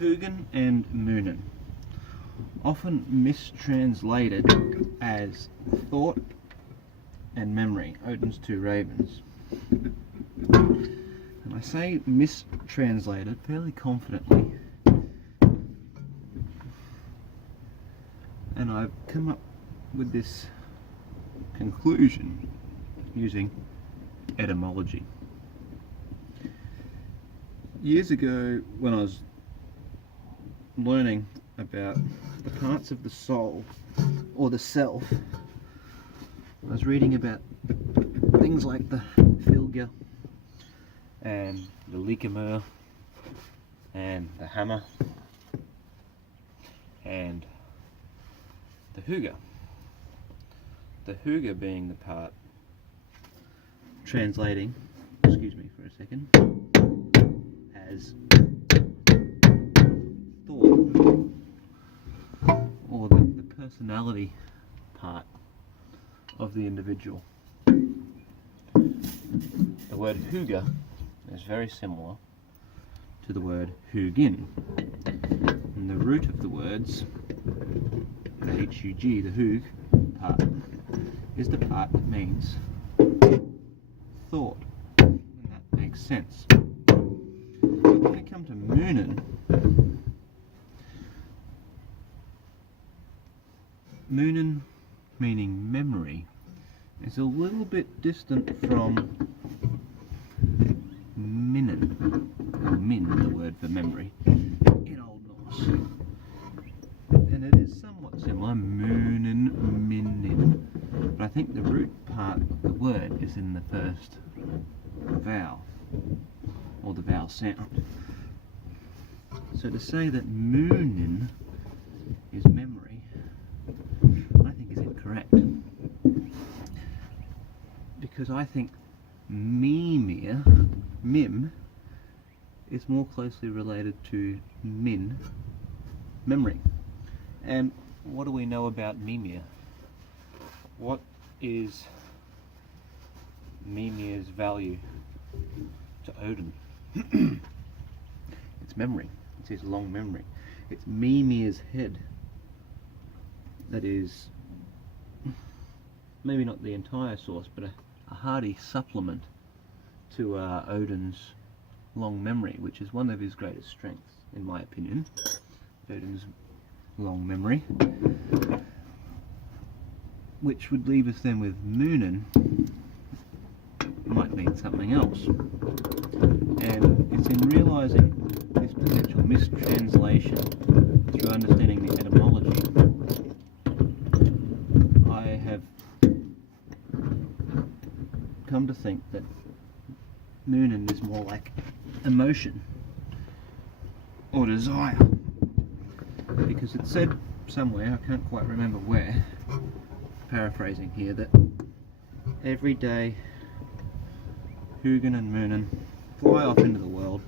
Huginn and Muninn, often mistranslated as thought and memory, Odin's two ravens. And I say mistranslated fairly confidently, and I've come up with this conclusion using etymology. Years ago, when I was learning about the parts of the soul or the self, I was reading about things like the Hugr and the Mimir and the hammer and the Hugr. The Hugr being the part translating, excuse me for a second, as thought, or the personality part of the individual. The word Hugr is very similar to the word Huginn, and the root of the words, the H-U-G, the Hugr part, is the part that means thought, and that makes sense. But when we come to Muninn, Muninn, meaning memory, is a little bit distant from Minnin, or Min, the word for memory, in Old Norse. And it is somewhat similar, Muninn, Minnin, but I think the root part of the word is in the first vowel, or the vowel sound. So to say that Muninn is memory, I think is incorrect. Because I think Mimir, Mim, is more closely related to Min, memory. And what do we know about Mimir? What is Mimir's value to Odin? It's memory. It's his long memory. It's Mimir's head that is maybe not the entire source, but a hearty supplement to Odin's long memory, which is one of his greatest strengths, in my opinion. Odin's long memory, which would leave us then with Muninn, might mean something else. And it's in realising this potential mistranslation through understanding the etymology, I have come to think that Muninn is more like emotion or desire, because it said somewhere, I can't quite remember where, paraphrasing here, that every day Huginn and Muninn fly off into the world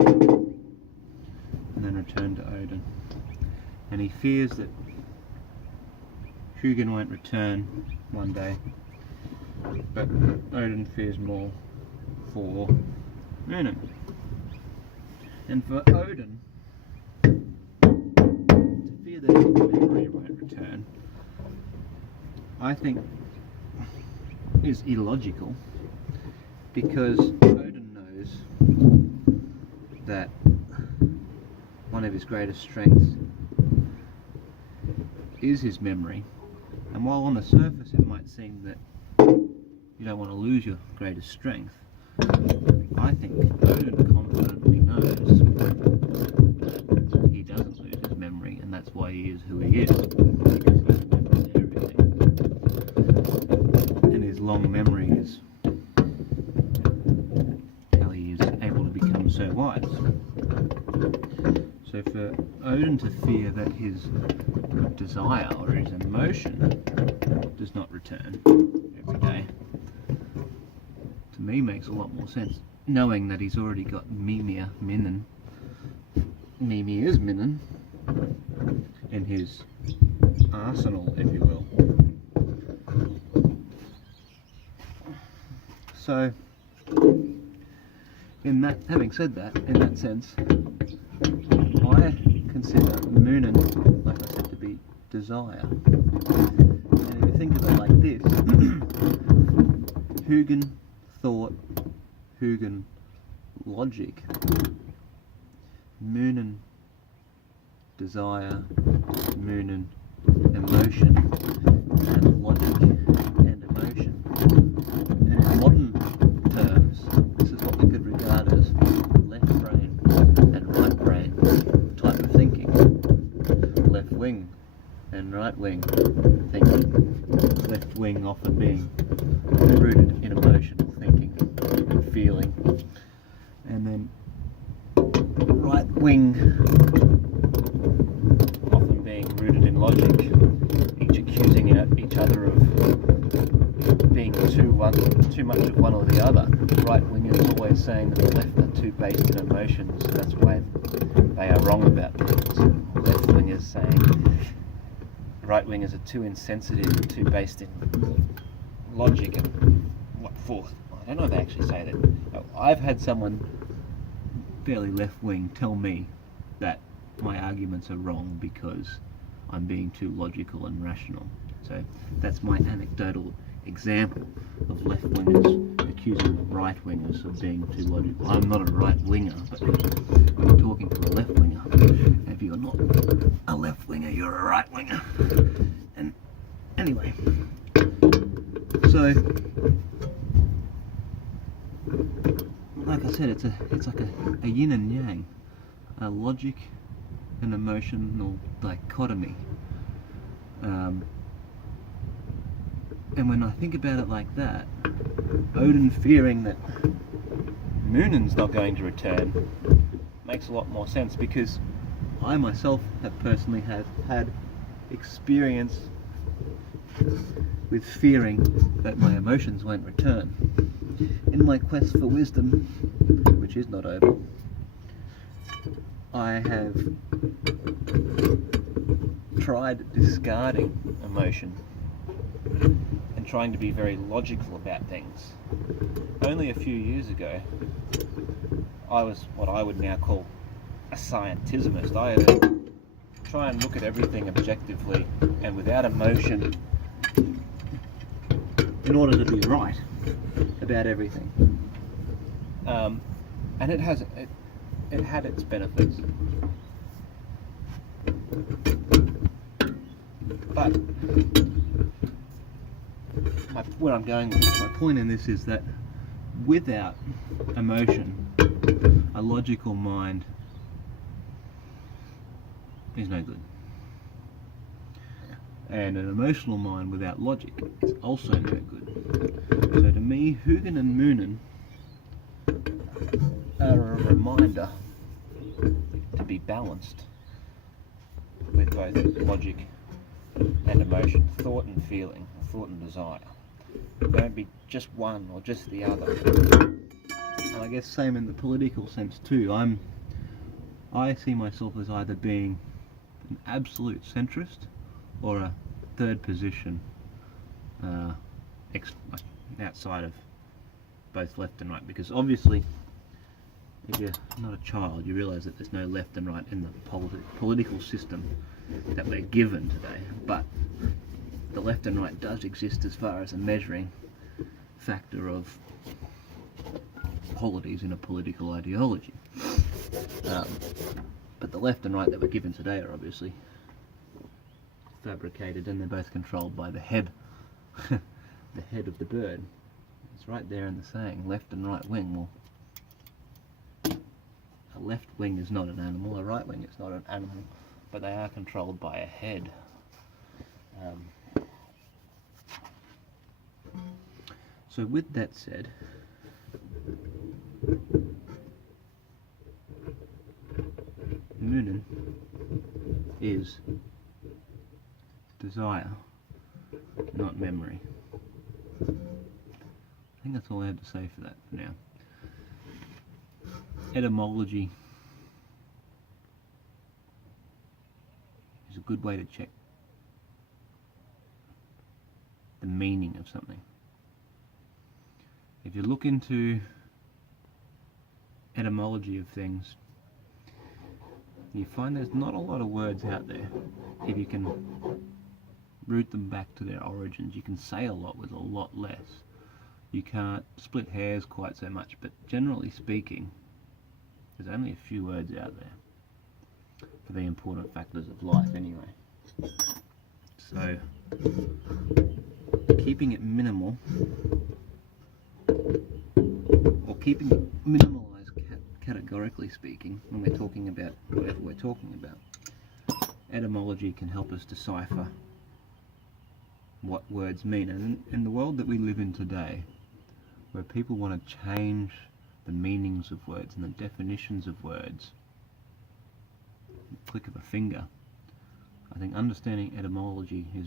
and then return to Odin, and he fears that Huginn won't return one day, but Odin fears more for Muninn. And for Odin to fear that his memory won't return, I think is illogical, because Odin knows that one of his greatest strengths is his memory, and while on the surface it might seem that you don't want to lose your greatest strength, I think Odin confidently knows he doesn't lose his memory, and that's why he is who he is, because he remembers everything. And his long memory is how he is able to become so wise. So for Odin to fear that his desire or his emotion does not return every day, to me makes a lot more sense, knowing that he's already got Mimir's Minnin in his arsenal, if you will. So having said that, in that sense, I consider Muninn, like I said, to be desire. And if you think of it like this, Huginn thought, Huginn logic, Muninn desire, Muninn emotion, and logic and emotion. And in modern terms, this is what we could regard as left brain and right brain type of thinking. Left wing and right wing thinking. Left wing often being rooted in emotional thinking and feeling. And then right wing often being rooted in logic, each accusing each other of being too much of one or the other. Right wing is always saying that the left are too based in emotions, so that's why they are wrong about things. Left wing is saying right wingers are too insensitive, too based in logic and what for. I don't know if they actually say that. I've had someone fairly left wing tell me that my arguments are wrong because I'm being too logical and rational. So that's my anecdotal example of left wingers accusing right wingers of being too logical. I'm not a right winger, but when you're talking to a left winger, if you're not a left winger, you're a right winger. And anyway, so like I said, it's like a yin and yang, a logic and emotional dichotomy. And when I think about it like that, Odin fearing that Muninn's not going to return makes a lot more sense, because I myself have personally had experience with fearing that my emotions won't return. In my quest for wisdom, which is not over, I have tried discarding emotion and trying to be very logical about things. Only a few years ago, I was what I would now call a scientismist. I try and look at everything objectively and without emotion in order to be right about everything. And it had its benefits. But where I'm going with this, my point in this is that without emotion, a logical mind is no good. And an emotional mind without logic is also no good. So to me, Huginn and Muninn are a reminder to be balanced with both logic and emotion, thought and feeling, thought and desire. Don't be just one or just the other. And I guess same in the political sense too. I see myself as either being an absolute centrist or a third position outside of both left and right, because obviously if you're not a child you realise that there's no left and right in the political system that we're given today, but the left and right does exist as far as a measuring factor of qualities in a political ideology. But the left and right that we're given today are obviously fabricated, and they're both controlled by the head the head of the bird. It's right there in the saying, left and right wing. Well, a left wing is not an animal, a right wing is not an animal, but they are controlled by a head. So with that said, Muninn is desire, not memory. I think that's all I have to say for that for now. Etymology is a good way to check the meaning of something. If you look into etymology of things, you find there's not a lot of words out there. If you can root them back to their origins, you can say a lot with a lot less. You can't split hairs quite so much, but generally speaking, there's only a few words out there for the important factors of life anyway. So, keeping it minimal, or keeping it minimalised categorically speaking, when we're talking about whatever we're talking about, etymology can help us decipher what words mean. And in the world that we live in today, where people want to change the meanings of words and the definitions of words, click of a finger, I think understanding etymology is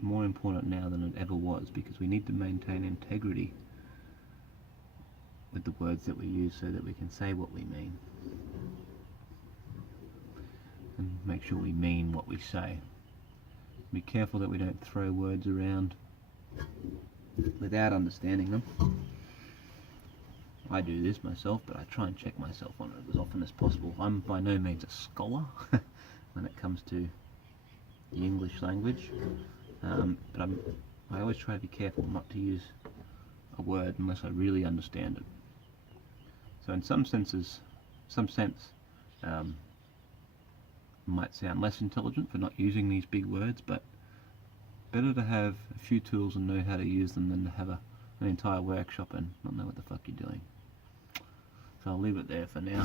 more important now than it ever was, because we need to maintain integrity with the words that we use so that we can say what we mean and make sure we mean what we say. Be careful that we don't throw words around without understanding them. I do this myself, but I try and check myself on it as often as possible. I'm by no means a scholar when it comes to the English language, but I always try to be careful not to use a word unless I really understand it. So in some sense, might sound less intelligent for not using these big words, but better to have a few tools and know how to use them than to have an entire workshop and not know what the fuck you're doing. So I'll leave it there for now.